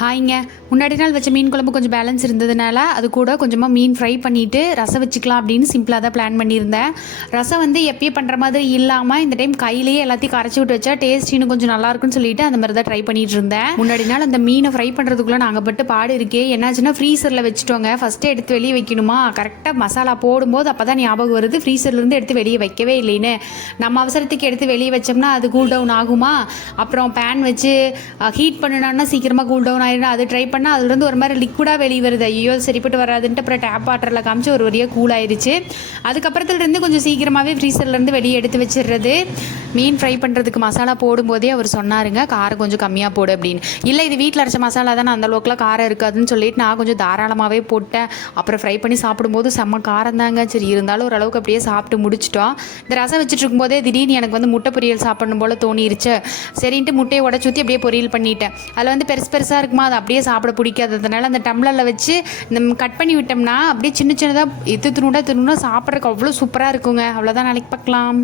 ஹாய்ங்க. முன்னாடி நாள் வச்ச மீன் குழம்பு கொஞ்சம் பேலன்ஸ் இருந்ததுனால அது கூட கொஞ்சமாக மீன் ஃப்ரை பண்ணிவிட்டு ரசம் வச்சுக்கலாம் அப்படின்னு சிம்பிளாக தான் பிளான் பண்ணியிருந்தேன். ரசம் வந்து எப்பயும் பண்ணுற மாதிரி இல்லாமல் இந்த டைம் கையிலேயே எல்லாத்தையும் கரைச்சி விட்டு வச்சா டேஸ்ட் இன்னும் கொஞ்சம் நல்லாயிருக்குன்னு சொல்லிட்டு அந்த மாதிரி தான் ட்ரை பண்ணிட்டு இருந்தேன். முன்னாடி நாள் அந்த மீனை ஃப்ரை பண்ணுறதுக்குள்ளே நாங்கள் பட்டு பாடு இருக்கே. என்னாச்சுன்னா ஃப்ரீசரில் வச்சுட்டோங்க. ஃபஸ்ட்டு எடுத்து வெளியே வைக்கணுமா, கரெக்டாக மசாலா போடும்போது அப்போ தான் ஞாபகம் வருது ஃப்ரீசர்லேருந்து எடுத்து வெளியே வைக்கவே இல்லைன்னு. நம்ம அவசரத்துக்கு எடுத்து வெளியே வச்சோம்னா அது கூல் டவுன் ஆகுமா, அப்புறம் பேன் வச்சு ஹீட் பண்ணினோன்னா சீக்கிரமாக கூல் டவுன் ஆயிடும். அது ட்ரை பண்ணால் அதுலேருந்து ஒரு மாதிரி லிக்விடாக வெளியே வருது. ஐயோ சரிப்பட்டு வராதுன்ட்டு அப்புறம் டேப் வாட்டரில் காமிச்சு ஒரு வழியாக கூல் ஆயிடுச்சு. அதுக்கப்புறத்துலேருந்து கொஞ்சம் சீக்கிரமாகவே ஃப்ரீசர்லேருந்து வெளியே எடுத்து வச்சிடுறது. மீன் ஃப்ரை பண்ணுறதுக்கு மசாலா போடும்போதே அவர் சொன்னாருங்க, காரம் கொஞ்சம் கம்மியாக போடு அப்படின்னு. இல்லை இது வீட்டில் அரைச்ச மசாலா தானே, அந்த அளவுக்குலாம் காரம் இருக்காதுன்னு சொல்லிட்டு நான் கொஞ்சம் தாராளமாகவே போட்டேன். அப்புறம் ஃப்ரை பண்ணி சாப்பிடும்போது செம்ம காரம் தாங்க. சரி இருந்தாலும் ஓரளவுக்கு அப்படியே சாப்பிட்டு முடிச்சிட்டோம். இந்த ரசம் வச்சுட்டு இருக்கும்போதே திடீர்னு எனக்கு வந்து முட்டை பொரியல் சாப்பிடணும் போல் தோணிருச்சு. சரின்ட்டு முட்டையை உடச்சி ஊற்றி அப்படியே பொரியல் பண்ணிட்டேன். அதில் வந்து பெருசு பெருசாக இருக்குமா, அது அப்படியே சாப்பிட பிடிக்காததுனால அந்த டம்ளரில் வச்சு நம்ம கட் பண்ணி விட்டோம்னா அப்படியே சின்ன சின்னதாக துணுடாக சாப்பிட்றதுக்கு அவ்வளோ சூப்பராக இருக்குங்க. அவ்வளோதான், நாளைக்கு பார்க்கலாம்.